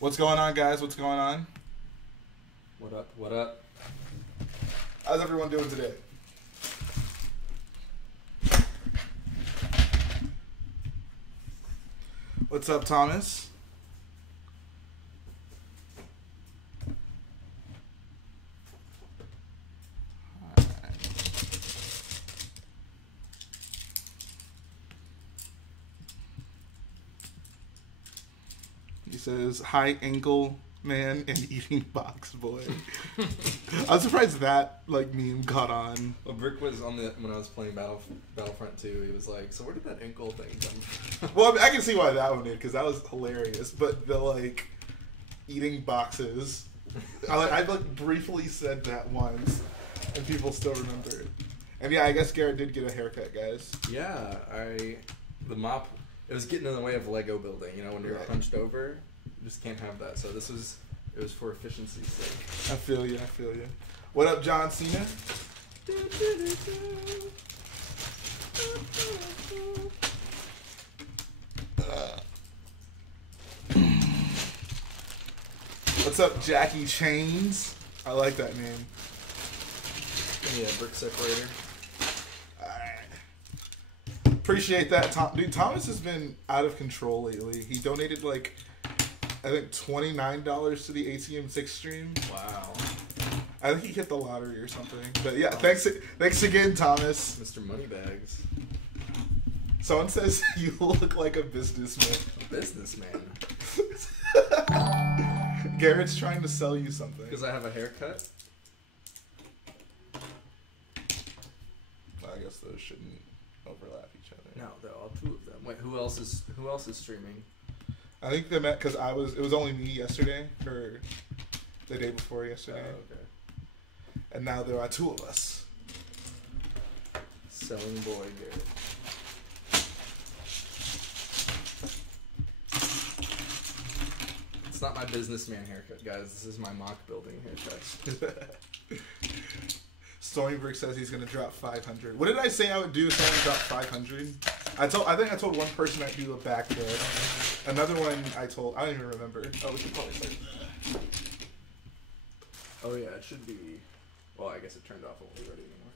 What's going on, guys? What's going on? What up? What up? How's everyone doing today? What's up, Thomas? He says, "High ankle man and eating box boy." I'm surprised that meme caught on. Well, Brick was on when I was playing Battlefront 2. He was like, "So where did that ankle thing come from?" Well, I mean, I can see why that one did, because that was hilarious. But the eating boxes, I briefly said that once, and people still remember it. And yeah, I guess Garrett did get a haircut, guys. Yeah, the mop. It was getting in the way of Lego building. You know, when you're hunched over, you just can't have that. So it was for efficiency's sake. I feel you. What up, John Cena? What's up, Jackie Chains? I like that name. Yeah, brick separator. Appreciate that, Dude, Thomas has been out of control lately. He donated I think $29 to the ATM6 stream. Wow. I think he hit the lottery or something. But yeah, thanks again, Thomas. Mr. Moneybags. Someone says you look like a businessman. A businessman. Garrett's trying to sell you something. Because I have a haircut? I guess those shouldn't overlap each other. No, they're all two of them. Wait, who else is streaming? I think they met because it was only me yesterday, or the day before yesterday. Oh, okay. And now there are two of us. Selling boy Garrett. It's not my businessman haircut, guys. This is my mock building haircut. Storybrick says he's gonna drop 500. What did I say I would do if I drop 500? I think I told one person I'd do a backflip. Another one I don't even remember. Oh, we should probably start. Oh yeah, it should be. Well, I guess it turned off. It won't be ready anymore.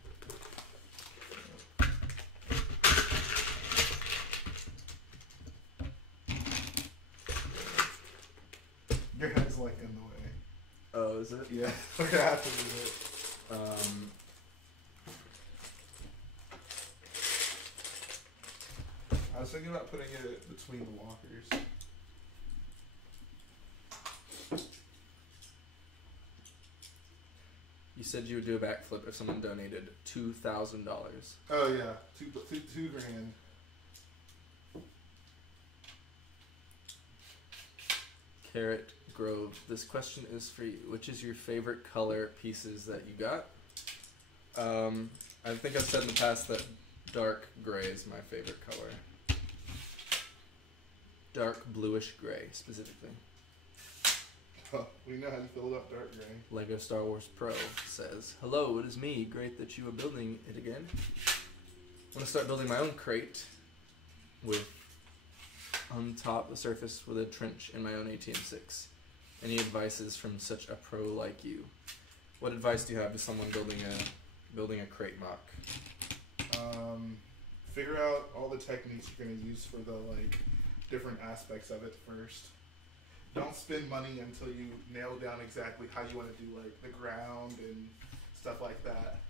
Your head's in the way. Oh, is it? Yeah. Okay, I have to do it. I was thinking about putting it between the walkers. You said you would do a backflip if someone donated $2,000. Oh yeah, two grand. Carrot Grove, this question is for you. Which is your favorite color pieces that you got? I think I've said in the past that dark gray is my favorite color. Dark bluish gray, specifically. Oh, we know how you feel about dark gray. Lego Star Wars Pro says, "Hello, it is me. Great that you are building it again. I'm going to start building my own crate with on top the surface with a trench in my own ATM6. Any advices from such a pro like you? What advice do you have to someone building a crate mock?" Figure out all the techniques you're going to use for the different aspects of it first. Don't spend money until you nail down exactly how you want to do the ground and stuff like that.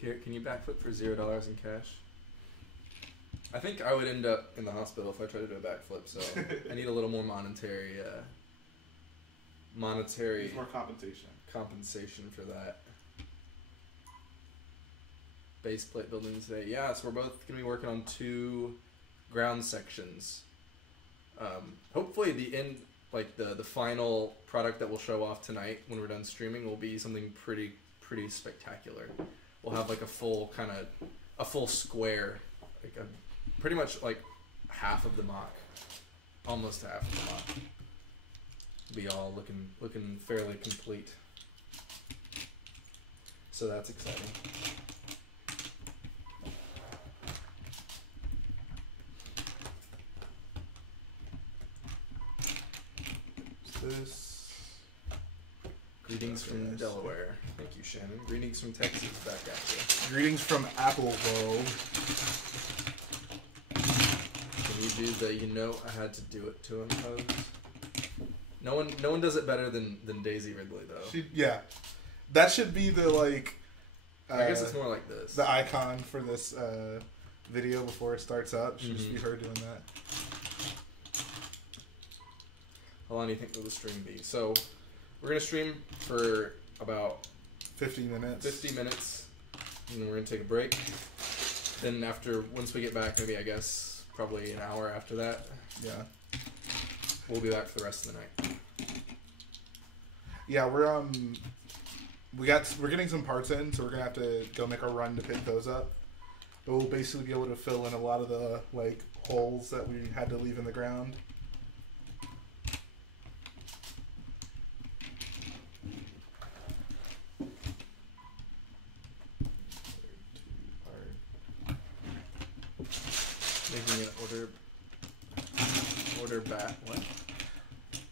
Garrett, can you backflip for $0 in cash? I think I would end up in the hospital if I tried to do a backflip, so I need a little more monetary Need more compensation for that. Base plate building today. Yeah, so we're both going to be working on 2 ground sections. Hopefully the end, the final product that we'll show off tonight when we're done streaming will be something pretty spectacular. We'll have a full square, pretty much half of the mock, almost half of the mock. Be all looking fairly complete. So that's exciting. This. Greetings from Delaware. Thank you, Shannon. Greetings from Texas. Back at Greetings from Apple World. Can you do the I had to do it to him pose? No one does it better than Daisy Ridley though. Yeah. That should be the like I guess it's more like this. The icon for this video before it starts up should just be her doing that. How long do you think will the stream be? So we're gonna stream for about 50 minutes. 50 minutes, and then we're gonna take a break. Then once we get back, maybe I guess probably an hour after that. Yeah. We'll be back for the rest of the night. Yeah, we're getting some parts in, so we're gonna have to go make a run to pick those up. But we'll basically be able to fill in a lot of the like holes that we had to leave in the ground. Making an order back. What?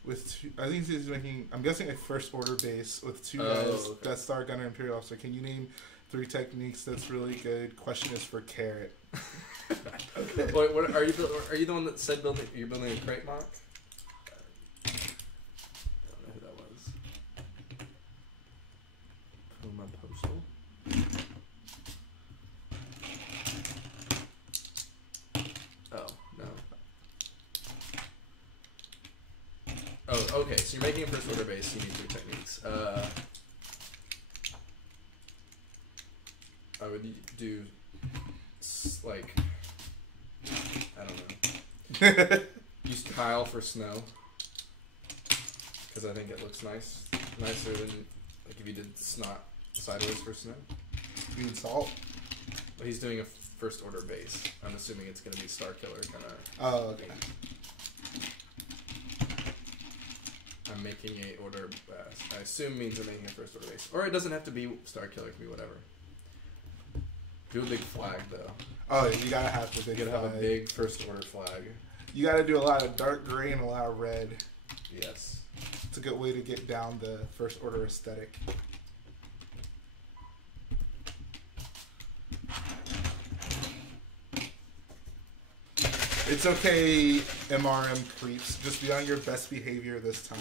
With two, I think he's making. I'm guessing a first order base with two Death Star Gunner Imperial Officer. Can you name 3 techniques that's really good? Question is for Garrett. Okay. What are you the one that said you're building a Crait MOC? I don't know who that was. Put on my postal. Oh, no. Oh, okay, so you're making a first order base, you need 3 techniques. I would do, like, I don't know. Use tile for snow. Because I think it looks nicer than, like, if you did snot sideways for snow. You mean salt? But he's doing a first order base. I'm assuming it's going to be Star Killer kind of. Oh, okay. I'm making a order base. I assume means I'm making a first order base. Or it doesn't have to be Star Killer, it can be whatever. Do a big flag though. Oh, you gotta have the big. You gotta have a big first order flag. You gotta do a lot of dark gray and a lot of red. Yes. It's a good way to get down the first order aesthetic. It's okay, MRM creeps. Just be on your best behavior this time.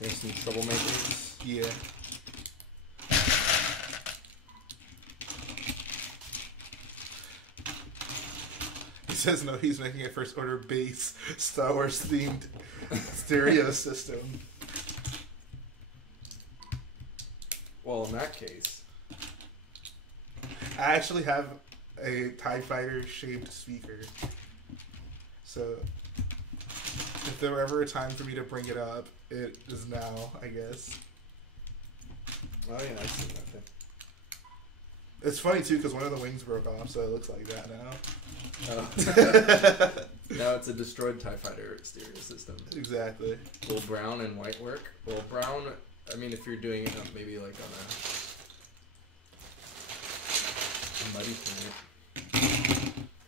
We have some troublemakers. Yeah. He says no, he's making a first order base Star Wars themed stereo system. Well, in that case, I actually have a TIE Fighter shaped speaker. So if there were ever a time for me to bring it up, it is now, I guess. oh yeah, I've seen that thing. It's funny too because one of the wings broke off, so it looks like that now. Oh. Now it's a destroyed TIE Fighter stereo system. Exactly. Will brown and white work? Well, brown, I mean, if you're doing it maybe like on a muddy planet.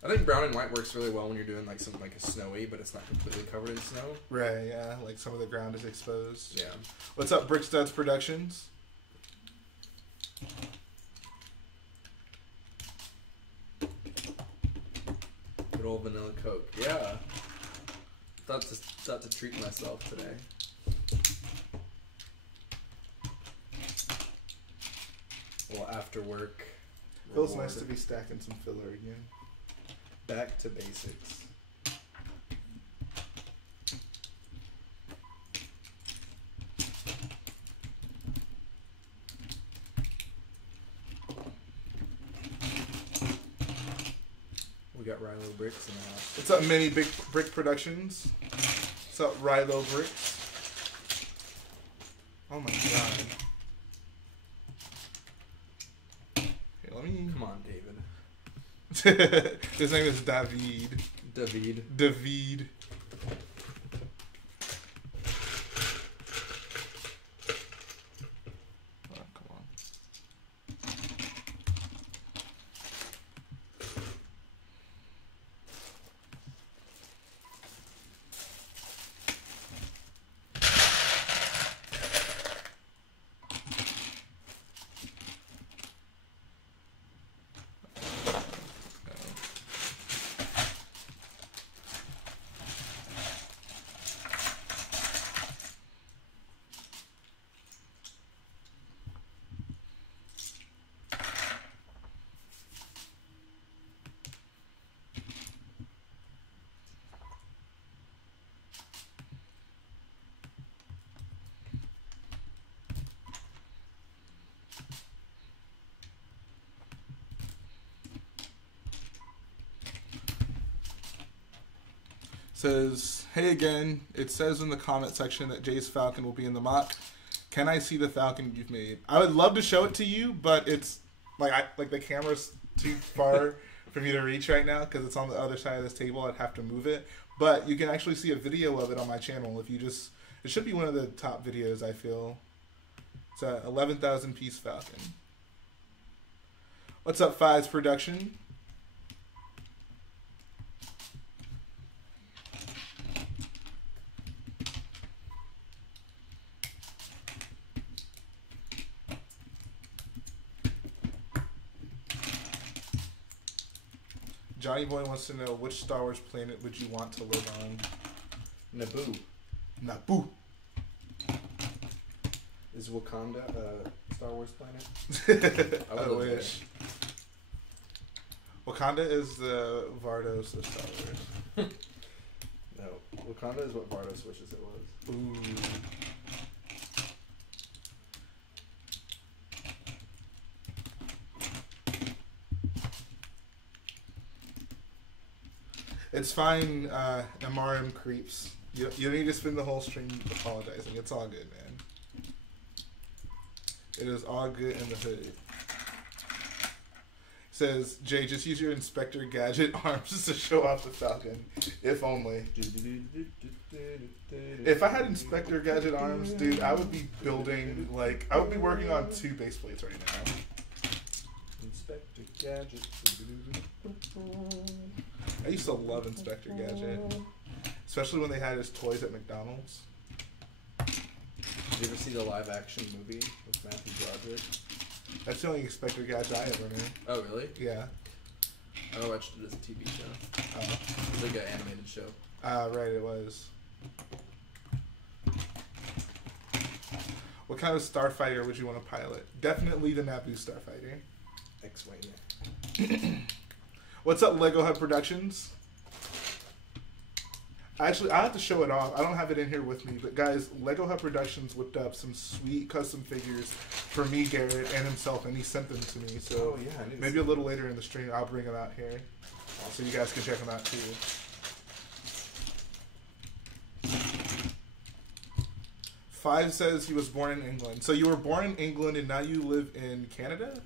I think brown and white works really well when you're doing like something like a snowy, but it's not completely covered in snow. Right, yeah. Like some of the ground is exposed. Yeah. What's up, Brick Studs Productions? Good old vanilla Coke. Yeah. Thought to treat myself today. Well, after work. Feels nice to be stacking some filler again. Back to basics. We got Rilo Bricks in the house. What's up, Mini Big Brick Productions? What's up, Rilo Bricks? Oh my god. Here, let me. Come on, David. His name is David. David. Says, hey again, it says in the comment section that Jhae's Falcon will be in the MOC. Can I see the Falcon you've made? I would love to show it to you, but it's like the camera's too far for me to reach right now because it's on the other side of this table. I'd have to move it. But you can actually see a video of it on my channel if you just... It should be one of the top videos, I feel. It's a 11,000 piece Falcon. What's up, Fives Production? Johnny Boy wants to know, which Star Wars planet would you want to live on? Naboo. Naboo. Is Wakanda a Star Wars planet? I wish. Wakanda is the Vardos of Star Wars. No, Wakanda is what Vardos wishes it was. Ooh. It's fine, MRM creeps. You don't need to spend the whole stream apologizing. It's all good, man. It is all good in the hood. Says, Jhae, just use your Inspector Gadget arms to show off the Falcon. If only. If I had Inspector Gadget arms, dude, I would be building, like, I would be working on 2 baseplates right now. Inspector Gadget. I used to love Inspector Gadget. Especially when they had his toys at McDonald's. Did you ever see the live action movie with Matthew Broderick? That's the only Inspector Gadget I ever knew. Oh, really? Yeah. I watched it as a TV show. Oh. It was like an animated show. Right, it was. What kind of starfighter would you want to pilot? Definitely the Naboo starfighter. X-Wing. What's up, Lego Hub Productions? Actually, I have to show it off. I don't have it in here with me, but guys, Lego Hub Productions whipped up some sweet custom figures for me, Garrett, and himself, and he sent them to me. So maybe a little later in the stream, I'll bring them out here, so you guys can check them out too. Five says he was born in England. So you were born in England and now you live in Canada?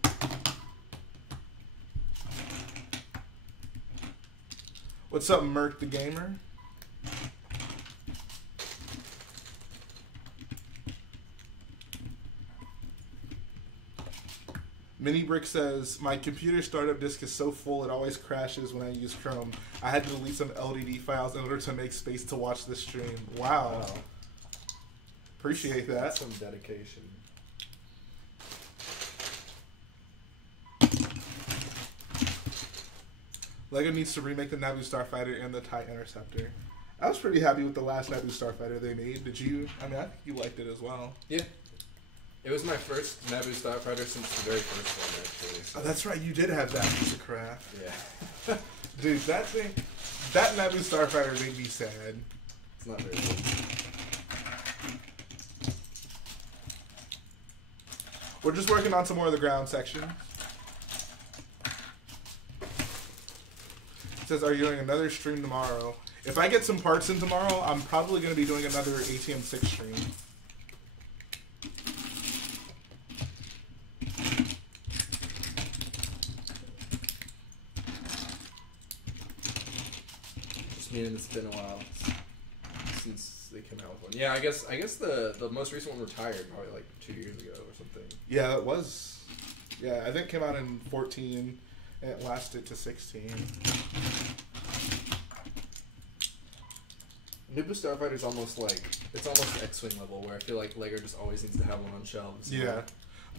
What's up, Merc the Gamer? Mini Brick says, my computer startup disk is so full it always crashes when I use Chrome. I had to delete some LDD files in order to make space to watch this stream. Wow. Appreciate that. That's some dedication. Lego needs to remake the Naboo Starfighter and the TIE Interceptor. I was pretty happy with the last Naboo Starfighter they made. Did you? I mean, I think you liked it as well. Yeah. It was my first Naboo Starfighter since the very first one, actually. So. Oh, that's right. You did have that piece of crap. Yeah. Dude, that thing, that Naboo Starfighter made me sad. It's not very good. We're just working on some more of the ground section. It says, are you doing another stream tomorrow? If I get some parts in tomorrow, I'm probably going to be doing another ATM 6 stream. Just meaning it's been a while since they came out with one. Yeah, I guess the most recent one retired probably like 2 years ago or something. Yeah, it was. Yeah, I think it came out in 14 and it lasted to 16. Naboo Starfighter is almost like, it's almost X-Wing level, where I feel like Lego just always needs to have one on shelves. Yeah.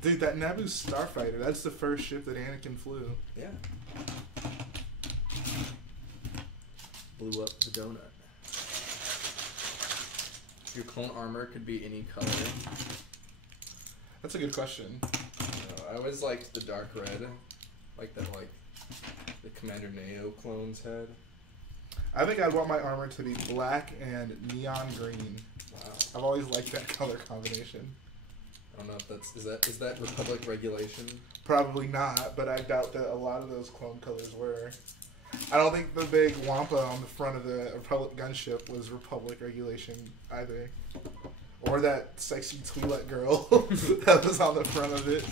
Dude, that Naboo Starfighter, that's the first ship that Anakin flew. Yeah. Blew up the donut. Your clone armor could be any color. That's a good question. I always liked the dark red, like that, like the Commander Neo clone's head. I think I'd want my armor to be black and neon green. Wow. I've always liked that color combination. I don't know if that's, is that Republic regulation? Probably not, but I doubt that a lot of those clone colors were. I don't think the big wampa on the front of the Republic gunship was Republic regulation either. Or that sexy Twi'lek girl that was on the front of it.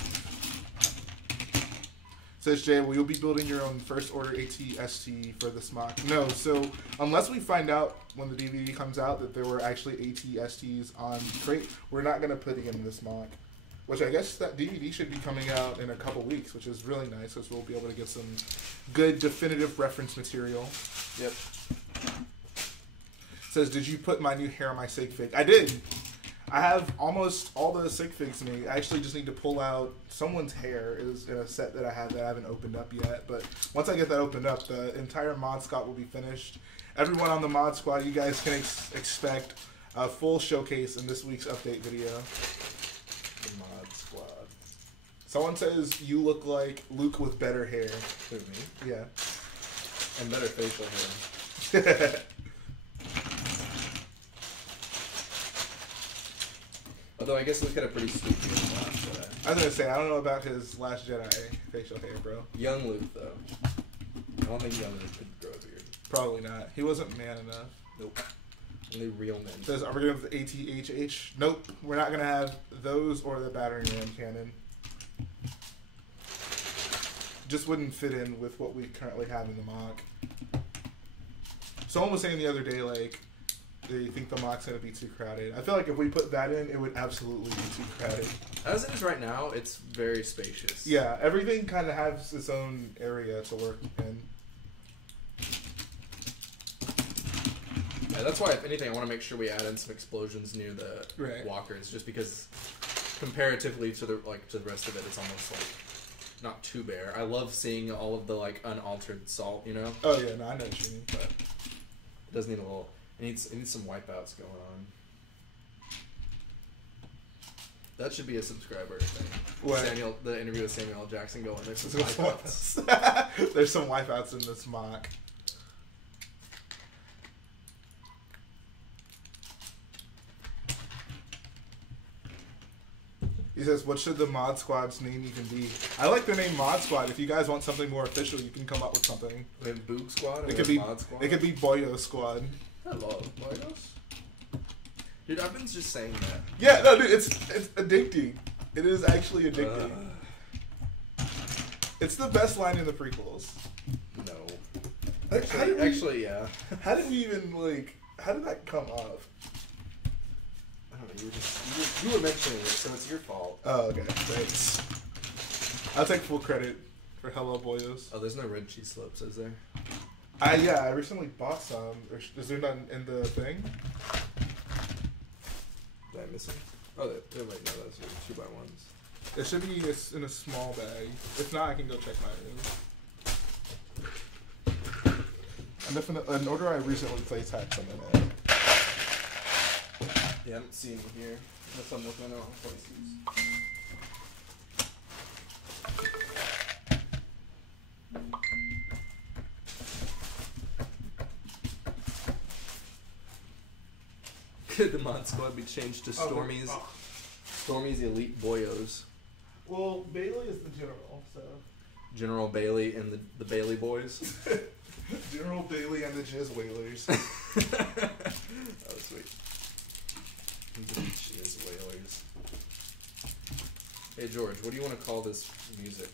Says Jhae, will you be building your own first order AT-ST for this MOC? No, so unless we find out when the DVD comes out that there were actually AT-STs on Crait, we're not going to put it in this MOC. Which I guess that DVD should be coming out in a couple weeks, which is really nice, because we'll be able to get some good definitive reference material. Yep. Says, did you put my new hair on my sig fig? I did. I have almost all the sig figs made. I actually just need to pull out someone's hair is in a set that I have that I haven't opened up yet. But once I get that opened up, the entire mod squad will be finished. Everyone on the mod squad, you guys can expect a full showcase in this week's update video. The mod squad. Someone says you look like Luke with better hair. Who, me? Yeah. And better facial hair. Although I guess Luke had a pretty sweet beard in the Last Jedi. I was gonna say, I don't know about his Last Jedi facial hair, bro. Young Luke, though. I don't think young Luke could grow a beard. Probably not. He wasn't man enough. Nope. Only real men. Says, are we going to have the AT-HH? Nope. We're not going to have those or the battering ram cannon. Just wouldn't fit in with what we currently have in the MOC. Someone was saying the other day, like, they think the MOC's going to be too crowded. I feel like if we put that in, it would absolutely be too crowded. As it is right now, it's very spacious. Yeah, everything kind of has its own area to work in. Yeah, that's why, if anything, I want to make sure we add in some explosions near the Right. walkers, just because comparatively to the rest of it, it's almost like not too bare. I love seeing all of the like unaltered salt, you know. Oh yeah, no, I know what you mean, but It does need a little. It needs some wipeouts going on. That should be a subscriber thing. What? The interview with Samuel L. Jackson going. There's some There's some wipeouts. wipeouts. There's some wipeouts in this MOC. He says, what should the mod squad's name even be? I like the name Mod Squad. If you guys want something more official, you can come up with something. We have Boog Squad. It could be Mod Squad. It could be Boyo Squad. Hello, boys. Dude, I've been just saying that. Yeah, no, dude, it's addicting. It is actually addicting. It's the best line in the prequels. No. Like, Actually, yeah. How did we even, like, how did that come off? I don't know. You were mentioning it, so it's your fault. Oh, okay. Thanks. I'll take full credit for Hello Boyos. Oh, there's no red cheese slips, is there? Yeah, I recently bought some. Is there none in the thing? Did I miss them? Oh, they're like, no, those are 2x1s. It should be in a small bag. If not, I can go check my room. An order I recently placed had some in it. Yeah, I don't see them here. Unless I'm looking at all places. Could the mod squad be changed to Stormy's? Stormy's Elite Boyos. Well, Bailey is the general, so. General Bailey and the Bailey Boys. General Bailey and the Jizz Whalers. Oh, sweet. The Jizz Whalers. Hey, George, what do you want to call this music?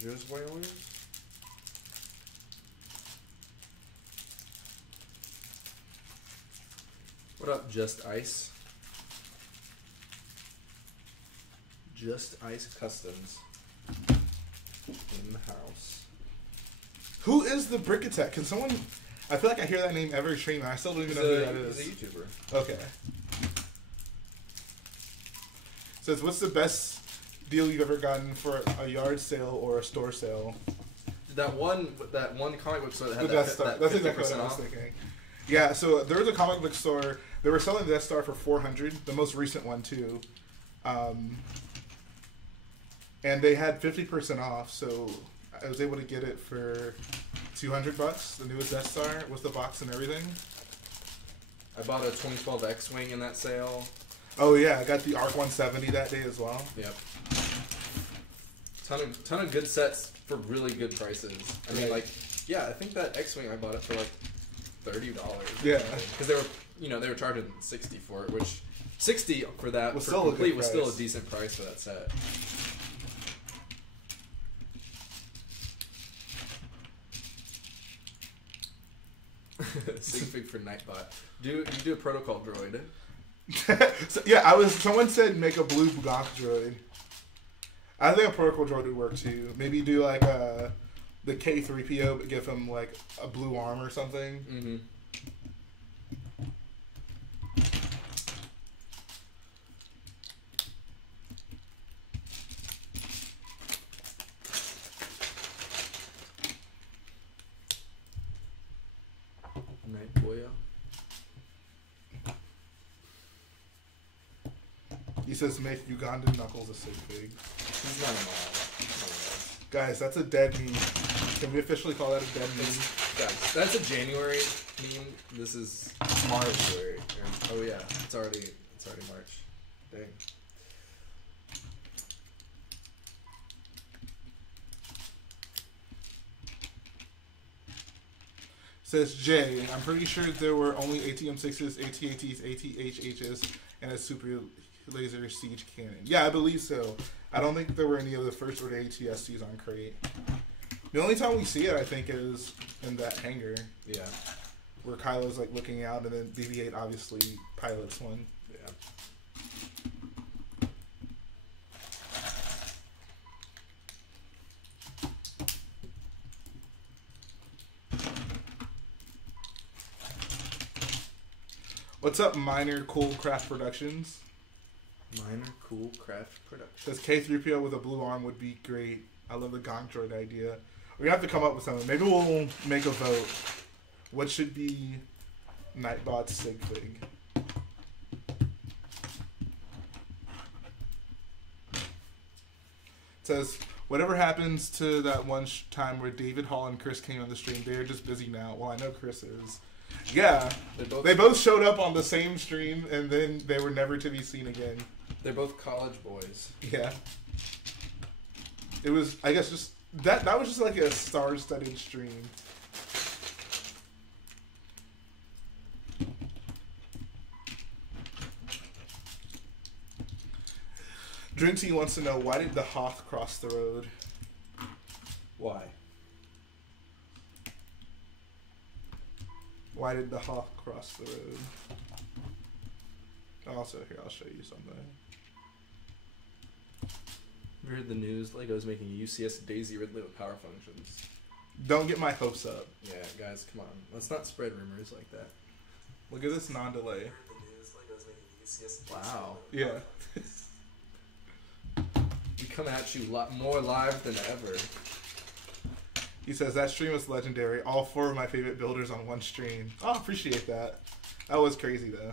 Jizz Whalers? What up, Just Ice? Just Ice Customs. In the house. Who is the Brick Attack? Can someone... I feel like I hear that name every stream, and I still don't even know who that is. He's a YouTuber. Okay. Says, what's the best deal you've ever gotten for a yard sale or a store sale? That one comic book store that had The Death Star. That's exactly what I was thinking. Yeah, so there was a comic book store. They were selling the Death Star for $400, the most recent one too. And they had 50% off, so I was able to get it for $200, the newest Death Star, with the box and everything. I bought a 2012 X-Wing in that sale. Oh yeah, I got the ARC 170 that day as well. Yep. ton of good sets for really good prices. I mean, like, yeah, I think that X-wing I bought it for like $30. Yeah, because they were charging $60 for it, which $60 for that was for still complete a was still a decent price for that set. Sig for Nightbot. You do a protocol droid. So, yeah, someone said make a blue Gonk droid. I think a protocol droid would work too. Maybe do like the K3PO, but give him like a blue arm or something. Mm-hmm. Night Boya. He says make Ugandan Knuckles a sig fig. He's not a mod. Guys, that's a dead meme. Can we officially call that a dead meme? Guys, that's a January meme. This is March. Oh yeah, it's already March. Dang. Says Jhae, I'm pretty sure there were only ATM6s, AT-ATs, AT-HHs, and a super laser siege cannon. Yeah, I believe so. I don't think there were any of the first order ATSTs on Crait. The only time we see it, I think, is in that hangar. Yeah. Where Kylo's like looking out, and then BB-8 obviously pilots one. Yeah. What's up, Minor Cool Craft Productions? Minor Cool Craft Productions. Says K3PO with a blue arm would be great. I love the Gonk droid idea. We're gonna have to come up with something. Maybe we'll make a vote. What should be Nightbot's sig fig? It says, whatever happens to that one time where David Hall and Chris came on the stream, they're just busy now. Well, I know Chris is. Yeah, they both showed up on the same stream, and then they were never to be seen again. They're both college boys. Yeah. It was, I guess, just that was just like a star-studded stream. Drinty wants to know, why did the Hoth cross the road? Why? Why did the Hoth cross the road? Also, here, I'll show you something. You heard the news? Lego's making a UCS Daisy Ridley with power functions. Don't get my hopes up. Yeah, guys, come on. Let's not spread rumors like that. Look at this non-delay. Wow. Yeah. We come at you more live than ever. He says, that stream was legendary. All 4 of my favorite builders on one stream. Oh, appreciate that. That was crazy, though.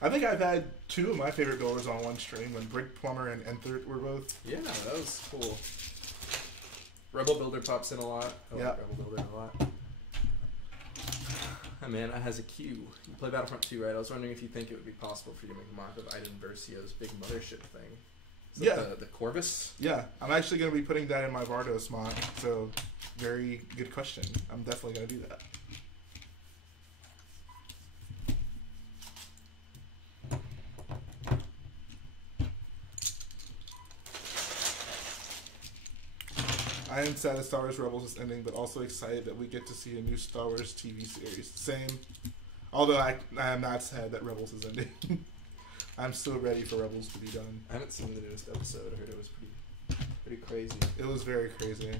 I think I've had 2 of my favorite builders on one stream when Brick Plumber and Enthert were both. Yeah, that was cool. Rebel Builder pops in a lot. I like Rebel Builder a lot. Oh man, that has a queue. You play Battlefront 2, right? I was wondering if you think it would be possible for you to make a mock of Iden Versio's big mothership thing. Is that the Corvus? Yeah, I'm actually going to be putting that in my Vardos mock, so very good question. I'm definitely going to do that. I am sad that Star Wars Rebels is ending, but also excited that we get to see a new Star Wars TV series. Same. Although I am not sad that Rebels is ending. I'm still ready for Rebels to be done. I haven't seen the newest episode. I heard it was pretty crazy. It was very crazy.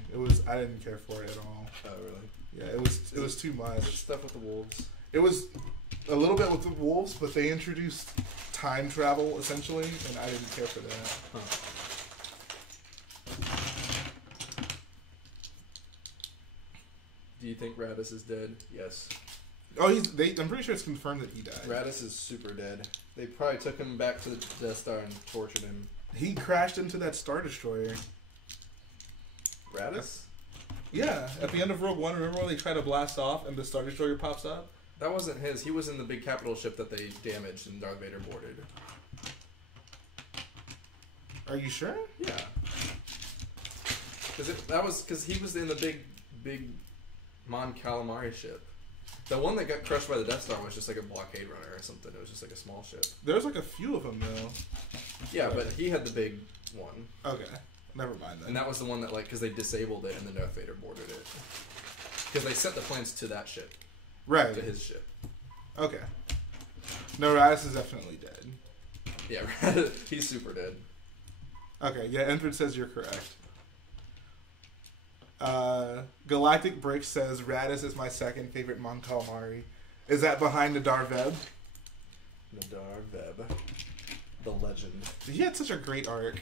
I didn't care for it at all. Oh really? Yeah, it was too much. Stuff with the wolves. It was a little bit with the wolves, but they introduced time travel essentially, and I didn't care for that. Huh. Do you think Radis is dead? Yes. Oh, I'm pretty sure it's confirmed that he died. Radis is super dead. They probably took him back to the Death Star and tortured him. He crashed into that Star Destroyer. Radis? Yeah, at the end of Rogue One, remember when they try to blast off and the Star Destroyer pops up? That wasn't his. He was in the big capital ship that they damaged and Darth Vader boarded. Are you sure? Yeah. Because he was in the big Mon Calamari ship. The one that got crushed by the Death Star was just like a blockade runner or something. It was just like a small ship. There's like a few of them though. Yeah, but he had the big one. Okay, never mind then. And that was the one that because they disabled it and then Darth Vader boarded it. Because they set the plans to that ship. Right. To his ship. Okay. No, Radis is definitely dead. Yeah, he's super dead. Okay, yeah, Enford says you're correct. Galactic Brick says Radis is my second favorite Mon Calamari. Is that behind Nadar Veb? Nadar Veb. The legend. He had such a great arc.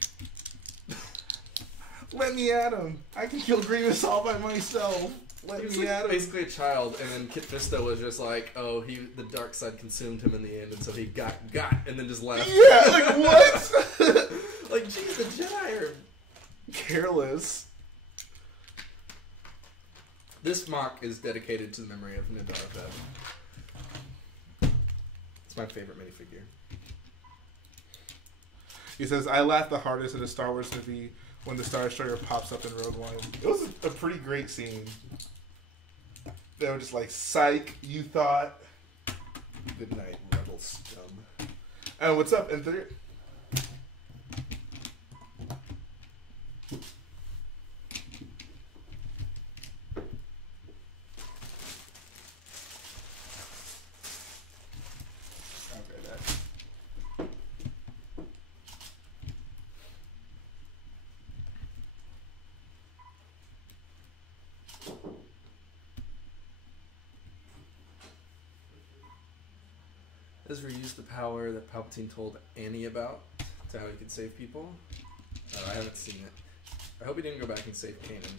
Let me at him. I can kill Grievous all by myself. Let me at him. Basically a child, and then Kit Fisto was just like, oh, the dark side consumed him in the end, and so he got, and then just left. Yeah, like what? Like, geez, the Jedi are careless. This MOC is dedicated to the memory of Nadar Veb. It's my favorite minifigure. He says, I laughed the hardest at a Star Wars movie when the Star Destroyer pops up in Rogue One. It was a pretty great scene. They were just like, psych, you thought. Good night, rebel scum. And what's up, Enter? Does reuse the power that Palpatine told Annie about to how he could save people? I haven't seen it. I hope he didn't go back and save Kanan.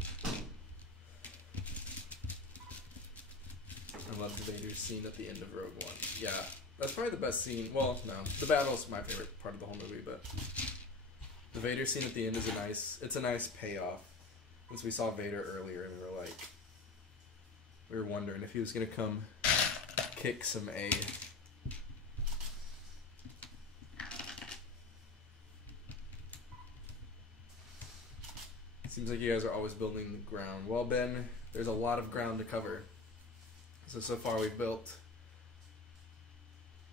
I love the Vader scene at the end of Rogue One. Yeah, that's probably the best scene. Well, no, the battle's my favorite part of the whole movie, but the Vader scene at the end is a nice payoff. Since we saw Vader earlier and we were wondering if he was gonna come kick some A. Seems like you guys are always building the ground. Well, Ben, there's a lot of ground to cover. So far we've built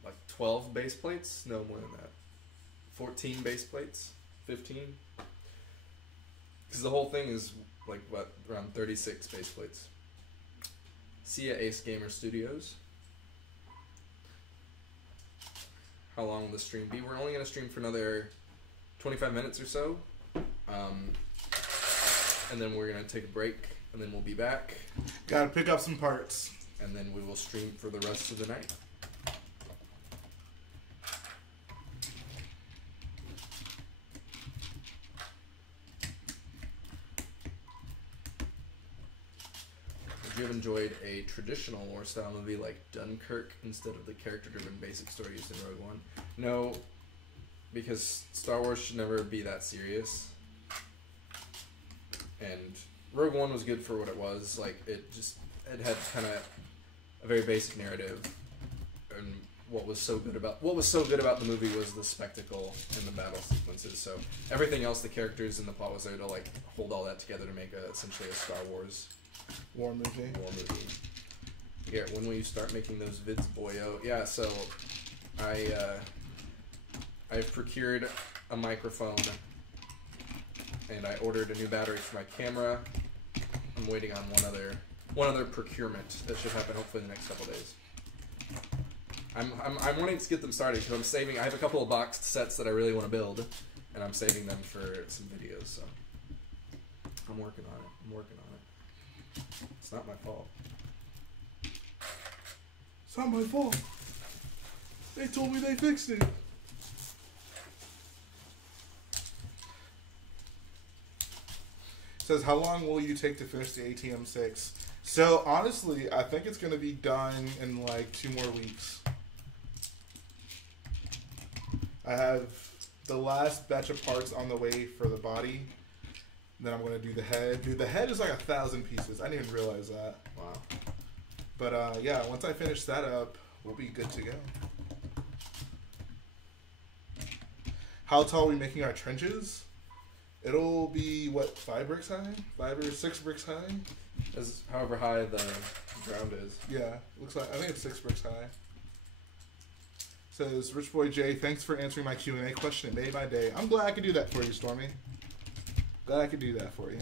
like 12 base plates. No, more than that. 14 base plates. 15. Because the whole thing is like, what, around 36 base plates. See ya, Ace Gamer Studios. How long will the stream be? We're only going to stream for another 25 minutes or so. And then we're going to take a break, and then we'll be back. Gotta pick up some parts. And then we will stream for the rest of the night. Would you have enjoyed a traditional war-style movie like Dunkirk instead of the character-driven basic story used in Rogue One? No, because Star Wars should never be that serious. And Rogue One was good for what it was. Like, it had kind of a very basic narrative, and what was so good about the movie was the spectacle and the battle sequences. So everything else, the characters and the plot was there to like hold all that together to make essentially a Star Wars war movie. Garrett, when will you start making those vids, boyo? Yeah, so I've procured a microphone. And I ordered a new battery for my camera. I'm waiting on one other procurement that should happen hopefully in the next couple of days. I'm wanting to get them started because I'm saving. I have a couple of boxed sets that I really want to build, and I'm saving them for some videos. So I'm working on it. It's not my fault. It's not my fault. They told me they fixed it. Says, how long will you take to finish the ATM-6? So, honestly, I think it's going to be done in, like, 2 more weeks. I have the last batch of parts on the way for the body. Then I'm going to do the head. Dude, the head is like 1,000 pieces. I didn't even realize that. Wow. But, yeah, once I finish that up, we'll be good to go. How tall are we making our trenches? It'll be, what, 5 bricks high? 5 or 6 bricks high? As however high the ground is. Yeah, looks like, I think it's 6 bricks high. Says, Rich Boy Jay, thanks for answering my Q&A question. It made my day. I'm glad I could do that for you, Stormy. Glad I could do that for you.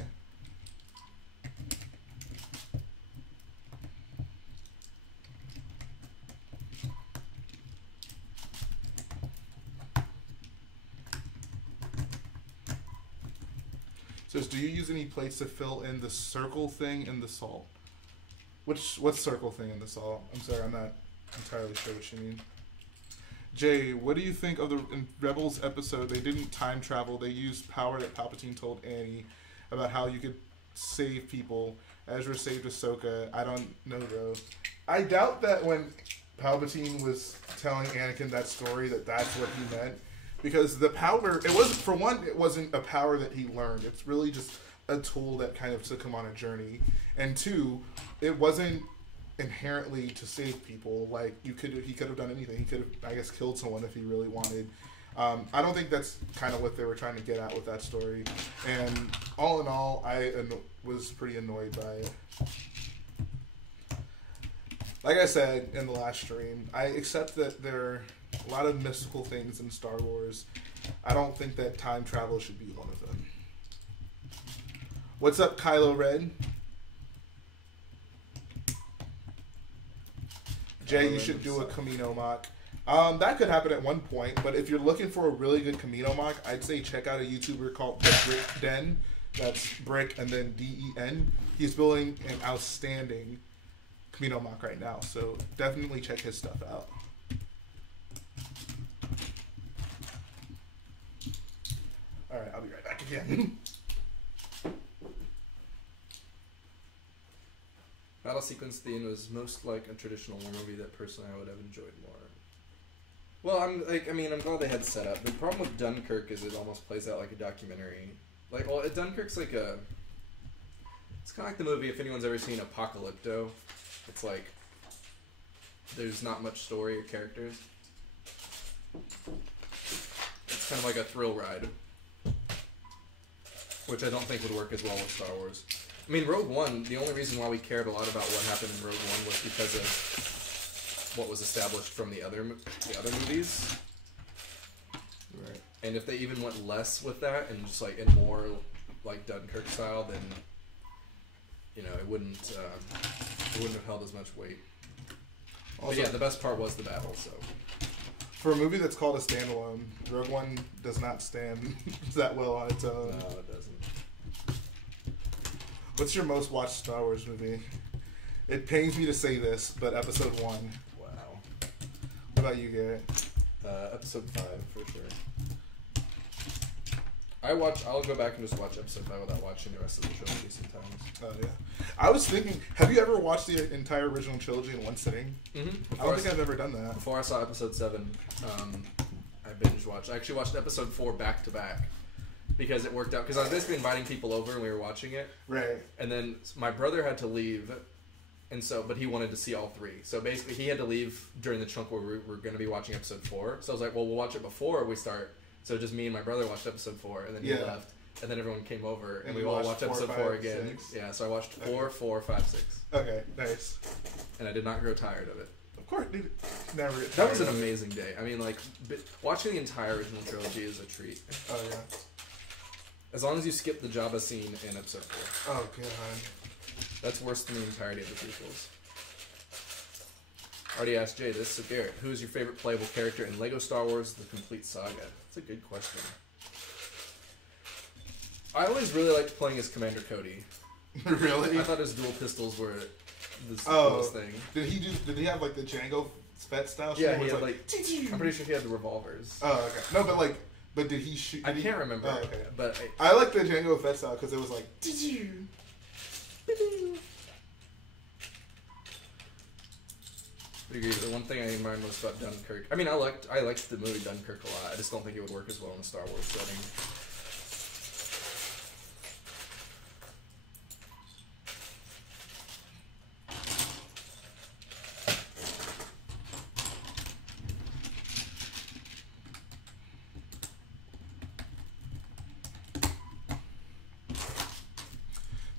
Says, do you use any plates to fill in the circle thing in the salt? What circle thing in the salt? I'm sorry, I'm not entirely sure what you mean. Jay, what do you think of the in Rebels episode? They didn't time travel. They used power that Palpatine told Annie about how you could save people. Ezra saved Ahsoka. I don't know, though. I doubt that when Palpatine was telling Anakin that story that's what he meant. Because the power, it wasn't, for one, it wasn't a power that he learned. It's really just a tool that kind of took him on a journey. And two, it wasn't inherently to save people. Like, he could have done anything. He could have, I guess, killed someone if he really wanted. I don't think that's kind of what they were trying to get at with that story. And all in all, I was pretty annoyed by it. Like I said in the last stream, I accept that there are a lot of mystical things in Star Wars. I don't think that time travel should be one of them. What's up, Kylo Ren? Jay, you should do a Camino MOC. That could happen at one point, but if you're looking for a really good Camino MOC, I'd say check out a YouTuber called The Brick Den. That's Brick and then D-E-N. He's building an outstanding Camino MOC right now, so definitely check his stuff out. Alright, I'll be right back again. Battle sequence theme was most like a traditional war movie that personally I would have enjoyed more. Well, I'm glad they had set up. The problem with Dunkirk is it almost plays out like a documentary. Like, well, Dunkirk's like a... It's kind of like the movie, if anyone's ever seen Apocalypto. It's like, there's not much story or characters. It's kind of like a thrill ride. Which I don't think would work as well with Star Wars. I mean, Rogue One, the only reason why we cared a lot about what happened in Rogue One was because of what was established from the other movies. Right. And if they even went less with that and just like in more like Dunkirk style, then it wouldn't have held as much weight. Also, but yeah, the best part was the battle. So for a movie that's called a standalone, Rogue One does not stand that well on its own. No, it doesn't. What's your most watched Star Wars movie? It pains me to say this, but Episode 1. Wow. What about you, Garrett? Episode 5, for sure. I'll go back and just watch Episode 5 without watching the rest of the trilogy sometimes. Oh, yeah. I was thinking, have you ever watched the entire original trilogy in one sitting? Mm-hmm. I don't think I've ever done that. Before I saw Episode 7, I binge watched. I actually watched Episode 4 back to back. Because it worked out. Because I was basically inviting people over and we were watching it. Right. And then my brother had to leave, but he wanted to see all 3. So basically he had to leave during the chunk where we were going to be watching Episode 4. So I was like, well, we'll watch it before we start. So just me and my brother watched Episode 4, and then he left. And then everyone came over, and we all watched Episode 4 again. 6. Yeah, so I watched 4, 5, 6. Okay, nice. And I did not grow tired of it. Of course, dude. Never get tired. That was an amazing day. I mean, like, watching the entire original trilogy is a treat. Oh, yeah. As long as you skip the Jabba scene in Episode 4. Oh, God. That's worse than the entirety of the prequels. Already asked Jay this, so Garrett, who is your favorite playable character in Lego Star Wars The Complete Saga? That's a good question. I always really liked playing as Commander Cody. Really? I thought his dual pistols were the coolest thing. Did he have like the Jango Fett style shit? Yeah, he had like I'm pretty sure he had the revolvers. Oh, okay. No, but did he shoot? I can't remember. Oh, okay. But I like the Jango Fett style because it was like. The one thing I admire most about Dunkirk, I mean, I liked the movie Dunkirk a lot. I just don't think it would work as well in a Star Wars setting.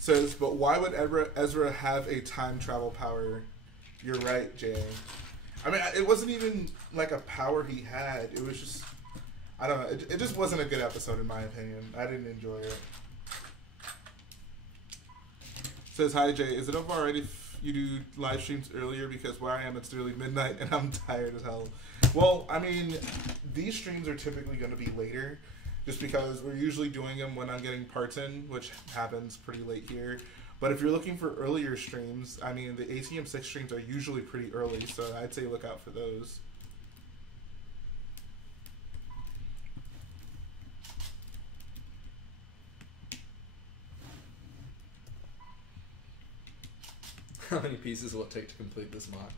Says, but why would Ezra have a time travel power? You're right, Jhae. I mean, it wasn't even like a power he had. It was just, I don't know. It just wasn't a good episode in my opinion. I didn't enjoy it. Says, hi, Jhae. Is it alright if you do live streams earlier? Because where I am, it's nearly midnight and I'm tired as hell. Well, I mean, these streams are typically going to be later. Just because we're usually doing them when I'm getting parts in, which happens pretty late here. But if you're looking for earlier streams, I mean, the ATM6 streams are usually pretty early, so I'd say look out for those. How many pieces will it take to complete this mock?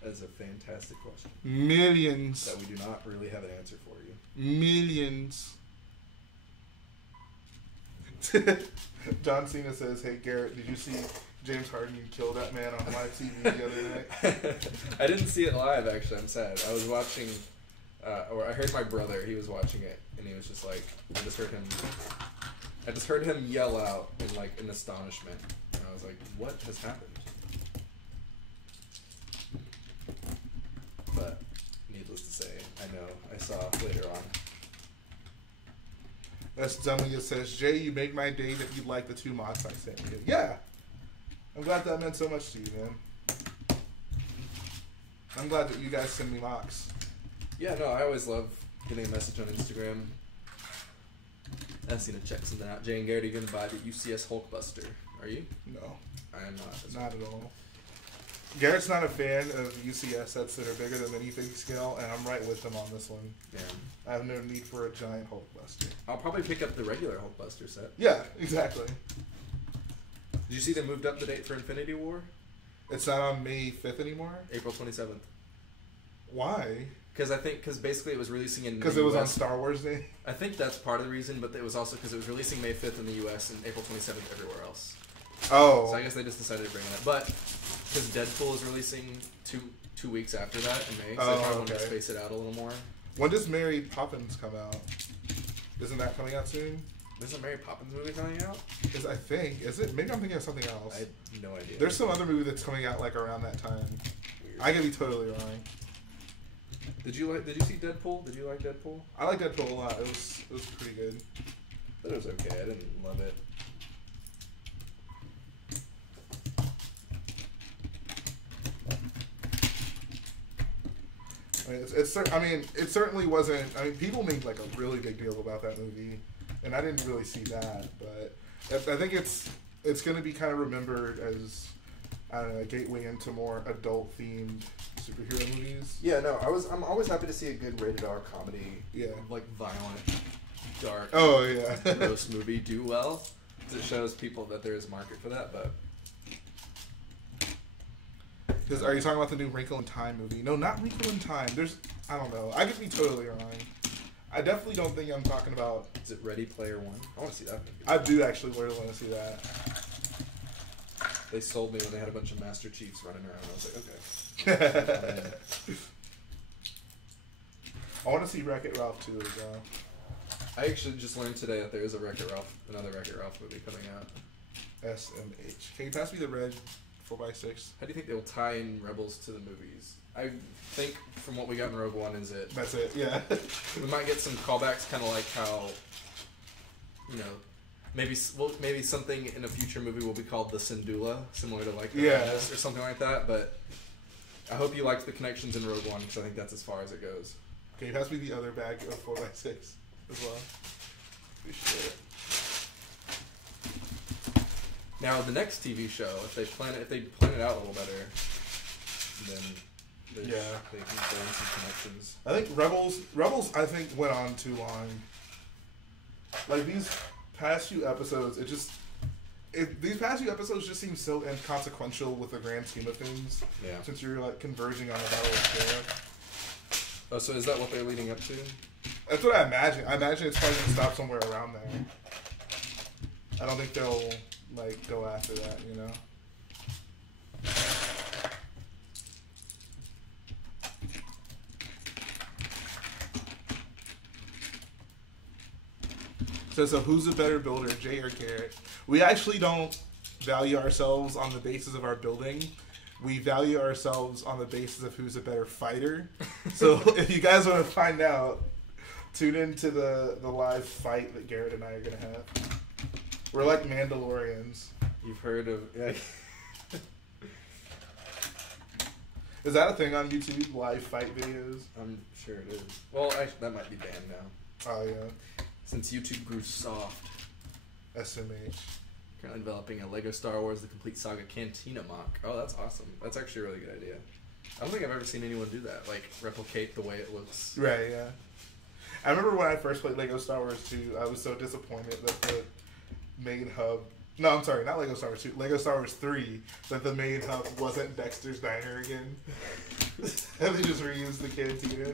That is a fantastic question. Millions. That we do not really have an answer for you. Millions. John Cena says, hey Garrett, did you see James Harden kill that man on live TV the other night? I didn't see it live, actually. I'm sad. I was watching, or I heard my brother, he was watching it, and he was just like, I just heard him yell out in astonishment. And I was like, what has happened? But needless to say, I know. I saw later on. That's dummy. It says, Jhae, you make my day that you like the 2 mods I sent you. Yeah. I'm glad that meant so much to you, man. I'm glad that you guys send me mocks. Yeah, no, I always love getting a message on Instagram. I just need to check something out. Jhae and Garrett, are you going to buy the UCS Hulkbuster? Are you? No. I am not. Not at all. Garrett's not a fan of UCS sets that are bigger than minifig scale, and I'm right with him on this one. Yeah. I have no need for a giant Hulkbuster. I'll probably pick up the regular Hulkbuster set. Yeah, exactly. Did you see they moved up the date for Infinity War? It's not on May 5th anymore? April 27th. Why? Because basically it was releasing in Because it was on Star Wars Day? I think that's part of the reason, but it was also because it was releasing May 5th in the US and April 27th everywhere else. Oh. So I guess they just decided to bring it up. But because Deadpool is releasing two weeks after that in May, so they probably want to space it out a little more. When does Mary Poppins come out? Isn't that coming out soon? There's a Mary Poppins movie coming out? I think. Is it? Maybe I'm thinking of something else. I have no idea. There's some other movie that's coming out like around that time. Weird. I could be totally wrong. Did you see Deadpool? Did you like Deadpool? I like Deadpool a lot. It was pretty good. But it was okay. I didn't love it. I mean, it certainly wasn't. I mean, people made like a really big deal about that movie, and I didn't really see that. But I think it's going to be kind of remembered as, I don't know, a gateway into more adult themed superhero movies. Yeah, no, I'm always happy to see a good rated R comedy. Yeah, like violent, dark. Oh yeah, gross movie do well. 'Cause it shows people that there is a market for that, but. Because are you talking about the new Wrinkle in Time movie? No, not Wrinkle in Time. I don't know. I could be totally wrong. I definitely don't think I'm talking about. Is it Ready Player One? I want to see that movie. I do actually really want to see that. They sold me when they had a bunch of Master Chiefs running around. I was like, okay. I want to see Wreck-It Ralph 2 as well. I actually just learned today that there is another Wreck-It Ralph movie coming out. SMH. Can you pass me the red 4x6? How do you think they will tie in Rebels to the movies? I think from what we got in Rogue One is it. That's it, yeah. We might get some callbacks, kind of like how, you know, maybe something in a future movie will be called the Syndulla, similar to like the or something like that. But I hope you liked the connections in Rogue One because I think that's as far as it goes. Can you pass me the other bag of 4x6 as well? Appreciate it. Now the next TV show, if they plan it out a little better, then they can throw in some connections. I think Rebels I think went on too long. Like these past few episodes, these past few episodes just seem so inconsequential with the grand scheme of things. Yeah. Since you're like converging on the Battle of Jhae. Oh, so is that what they're leading up to? That's what I imagine. I imagine it's probably gonna stop somewhere around there. I don't think they'll like go after that, you know. So who's a better builder, Jhae or Garrett? We actually don't value ourselves on the basis of our building. We value ourselves on the basis of who's a better fighter. So if you guys want to find out, tune into the live fight that Garrett and I are going to have. We're like Mandalorians. You've heard of... Yeah. Is that a thing on YouTube? Live fight videos? I'm sure it is. Well, actually, that might be banned now. Oh, yeah. Since YouTube grew soft. SMH. Currently developing a Lego Star Wars The Complete Saga Cantina mock. Oh, that's awesome. That's actually a really good idea. I don't think I've ever seen anyone do that. Like, replicate the way it looks. Right, yeah. I remember when I first played Lego Star Wars 2, I was so disappointed that the main hub... No, I'm sorry, not Lego Star Wars 2. Lego Star Wars 3, that the main hub wasn't Dexter's Diner again. And they just reused the cantina.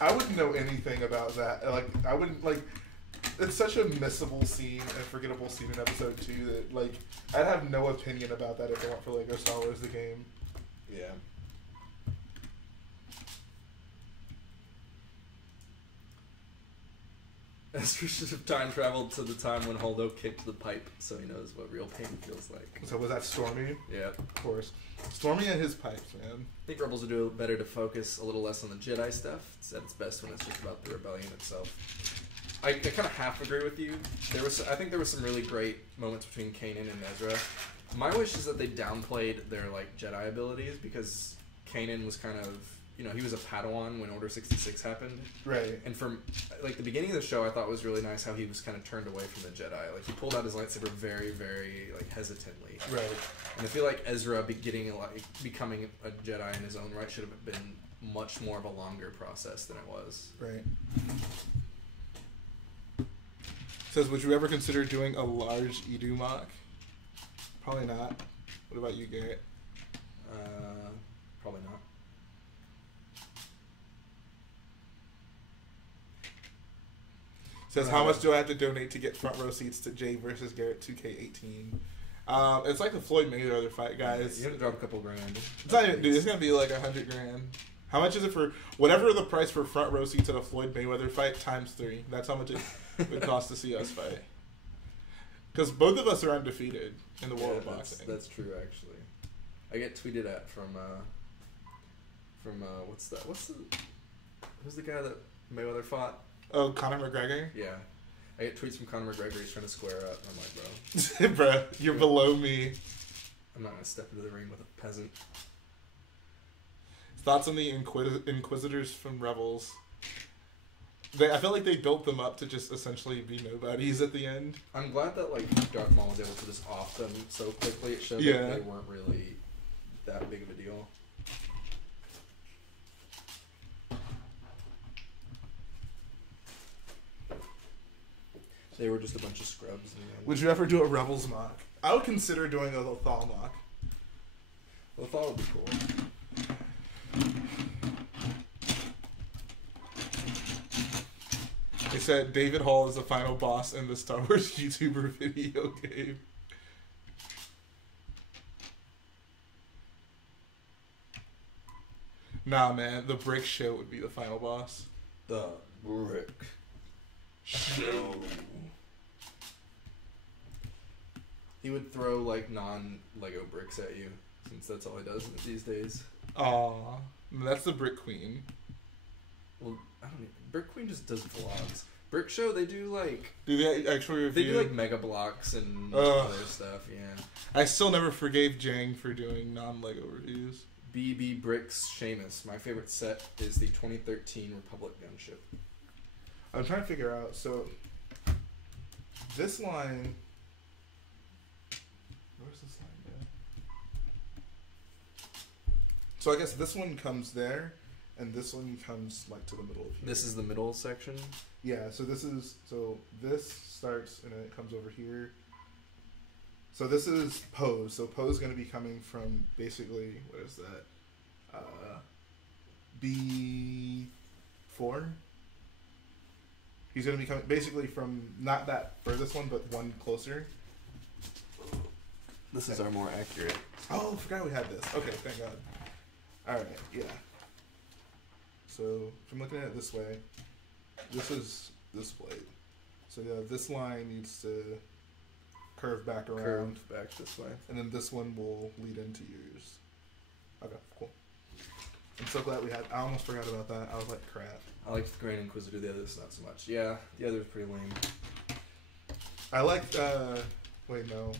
I wouldn't know anything about that. Like, I wouldn't, like... It's such a missable scene and forgettable scene in episode 2 that, like, I'd have no opinion about that if it weren't for Lego Star Wars the game. Yeah. Ezra should have time traveled to the time when Holdo kicked the pipe, so he knows what real pain feels like. So was that Stormy? Yeah. Of course. Stormy and his pipes, man. I think Rebels would do better to focus a little less on the Jedi stuff. It's at its best when it's just about the rebellion itself. I kind of half agree with you. I think there was some really great moments between Kanan and Ezra. My wish is that they downplayed their like Jedi abilities, because Kanan was kind of, you know, he was a Padawan when Order 66 happened. Right. And from like the beginning of the show, I thought was really nice how he was kind of turned away from the Jedi. Like he pulled out his lightsaber very, very like hesitantly. Right. And I feel like Ezra becoming a Jedi in his own right should have been much more of a longer process than it was. Right. Says, would you ever consider doing a large Edu mock? Probably not. What about you, Garrett? Probably not. Says, how much do I have to donate to get front row seats to Jhae versus Garrett 2K18? It's like the Floyd Mayweather fight, guys. You have to drop a couple grand. It's not even, dude, it's gonna be like $100 grand. How much is it for whatever the price for front row seats at a Floyd Mayweather fight times 3? That's how much it would cost to see us fight. Because both of us are undefeated in the world of boxing. That's true, actually. I get tweeted at from who's the guy that Mayweather fought? Oh, Conor McGregor? Yeah. I get tweets from Conor McGregor. He's trying to square up. And I'm like, bro, you're below me. I'm not going to step into the ring with a peasant. Thoughts on the Inquisitors from Rebels? I feel like they built them up to just essentially be nobodies at the end. I'm glad that like Darth Maul was able to just off them so quickly. It showed that they weren't really that big of a deal. They were just a bunch of scrubs. Would you ever do a Rebels mock? I would consider doing a Lothal mock. Lothal would be cool. They said David Hall is the final boss in the Star Wars YouTuber video game. Nah, man, the Brick Show would be the final boss. The Brick Show. He would throw like non-Lego bricks at you, since that's all he does these days. Aw, that's the Brick Queen. Well, I don't even. Brick Queen just does vlogs. Brick Show, they do like. Do they actually review? They do like Mega Blocks and other stuff. Yeah. I still never forgave Jang for doing non-Lego reviews. BB Bricks Seamus. My favorite set is the 2013 Republic gunship. I'm trying to figure out. So this line. Where's this line go? So I guess this one comes there. And this one comes like to the middle of here. This is the middle section? Yeah, so this starts and then it comes over here. So this is Pose. So Pose is going to be coming from basically, what is that? B4? He's going to be coming basically from not that furthest one, but one closer. This is our more accurate. Oh, I forgot we had this. Okay, thank God. Alright, yeah. So if I'm looking at it this way, this is this blade. So yeah, this line needs to curve back around. Curved back this way. And then this one will lead into yours. Okay, cool. I'm so glad we had. I almost forgot about that. I was like, crap. I liked the Grand Inquisitor, the others not so much. Yeah, the other's pretty lame. I liked, wait, no.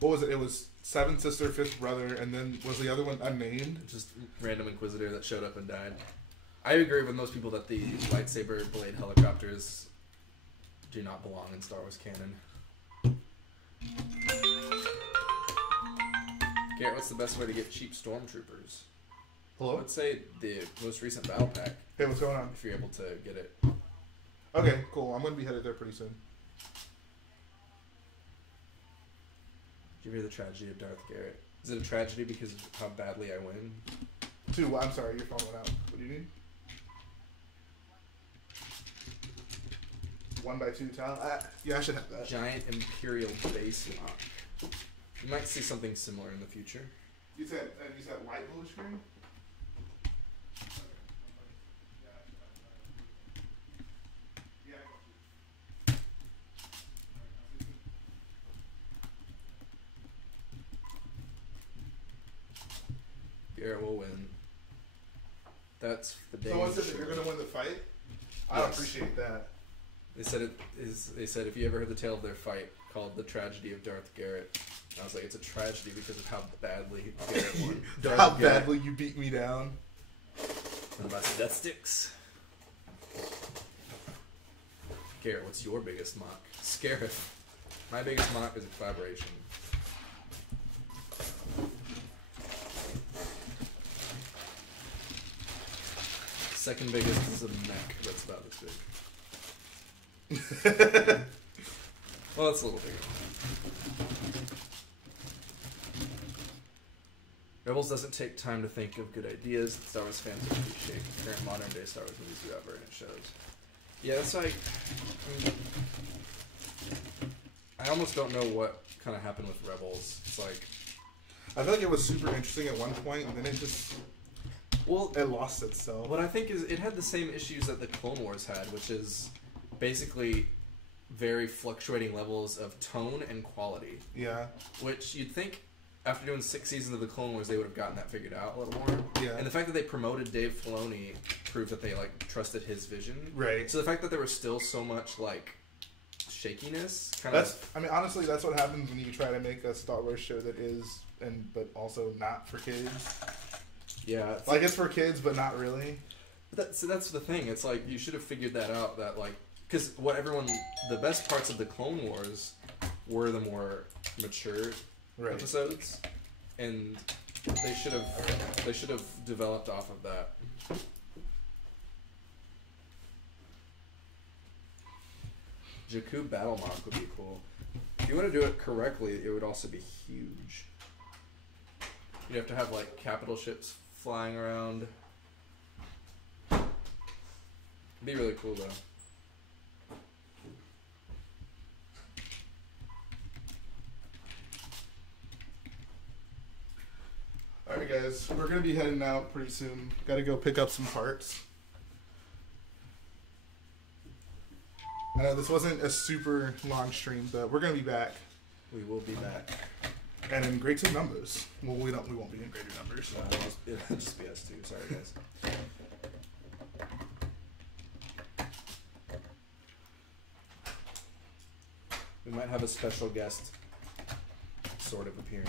What was it? It was Seventh Sister, Fifth Brother, and then was the other one unnamed? Just random Inquisitor that showed up and died. I agree with most people that the lightsaber blade helicopters do not belong in Star Wars canon. Garrett, what's the best way to get cheap stormtroopers? Hello? Let's say the most recent battle pack. Hey, what's going on? If you're able to get it. Okay, cool. I'm going to be headed there pretty soon. Did you hear the tragedy of Darth Garrett? Is it a tragedy because of how badly I win? Two, I'm sorry, your phone went out. What do you need? 1x2 tile? Yeah, I should have that. Giant Imperial base lock. You might see something similar in the future. You said light blue screen? Garrett will win. That's the day. Someone said that you're going to win the fight? I Yes. appreciate that. They said it is. They said if you ever heard the tale of their fight called "The Tragedy of Darth Garrett," I was like, it's a tragedy because of how badly Garrett won. How badly you beat me down. And about some death sticks. Garrett, what's your biggest mock? Scarif. My biggest mock is a collaboration. Second biggest is a mech that's about this big. Well, it's a little bigger. Rebels doesn't take time to think of good ideas. Star Wars fans are cliche. Current modern day Star Wars movies do ever, and it shows. Yeah, it's like... I almost don't know what kind of happened with Rebels. It's like... I feel like it was super interesting at one point, and then it just... Well, it lost itself. what I think is it had the same issues that the Clone Wars had, which is basically very fluctuating levels of tone and quality. Yeah. Which you'd think after doing 6 seasons of the Clone Wars they would have gotten that figured out a little more. Yeah. And the fact that they promoted Dave Filoni proved that they like trusted his vision. Right. So the fact that there was still so much like shakiness kind That's. of... I mean, honestly, that's what happens when you try to make a Star Wars show that is, but also not for kids. Yeah. Like it's for kids, but not really. So that's the thing. It's like you should have figured that out. That like, because the best parts of the Clone Wars were the more mature episodes, and they should have developed off of that. Jakku Battle Mock would be cool. If you want to do it correctly, it would also be huge. You'd have to have like capital ships flying around. It'd be really cool though. Alright guys, we're going to be heading out pretty soon. Got to go pick up some parts. I know this wasn't a super long stream, but we're going to be back. We will be back. And in greater numbers. Well, we won't be in greater numbers. No, it'll just be us two. Sorry guys. We might have a special guest sort of appearing.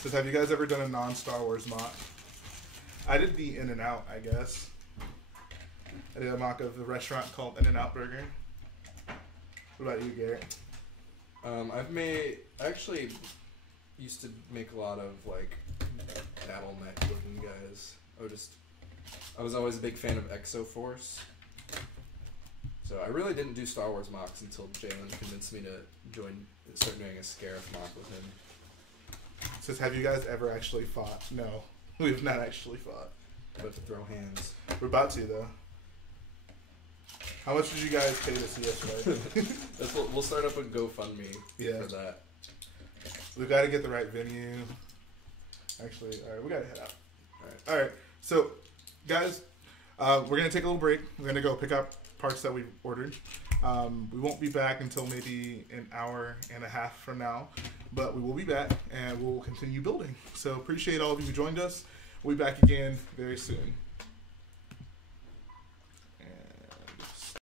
Says, have you guys ever done a non-Star Wars mock? I did the In-N-Out, I guess. I did a mock of the restaurant called In-N-Out Burger. What about you, Garrett? I actually used to make a lot of like battle mech looking guys. I was always a big fan of Exoforce. So I really didn't do Star Wars mocks until Jalen convinced me to start doing a Scarif mock with him. It says, have you guys ever actually fought? No, we've not actually fought. About to throw hands. We're about to though. How much did you guys pay to see us play? That's what we'll start up a GoFundMe for that. We got to get the right venue. Actually, all right, we got to head out. All right. So, guys, we're gonna take a little break. We're gonna go pick up parts that we've ordered. We won't be back until maybe an hour and a half from now, but we will be back and we'll continue building. So appreciate all of you who joined us. We'll be back again very soon.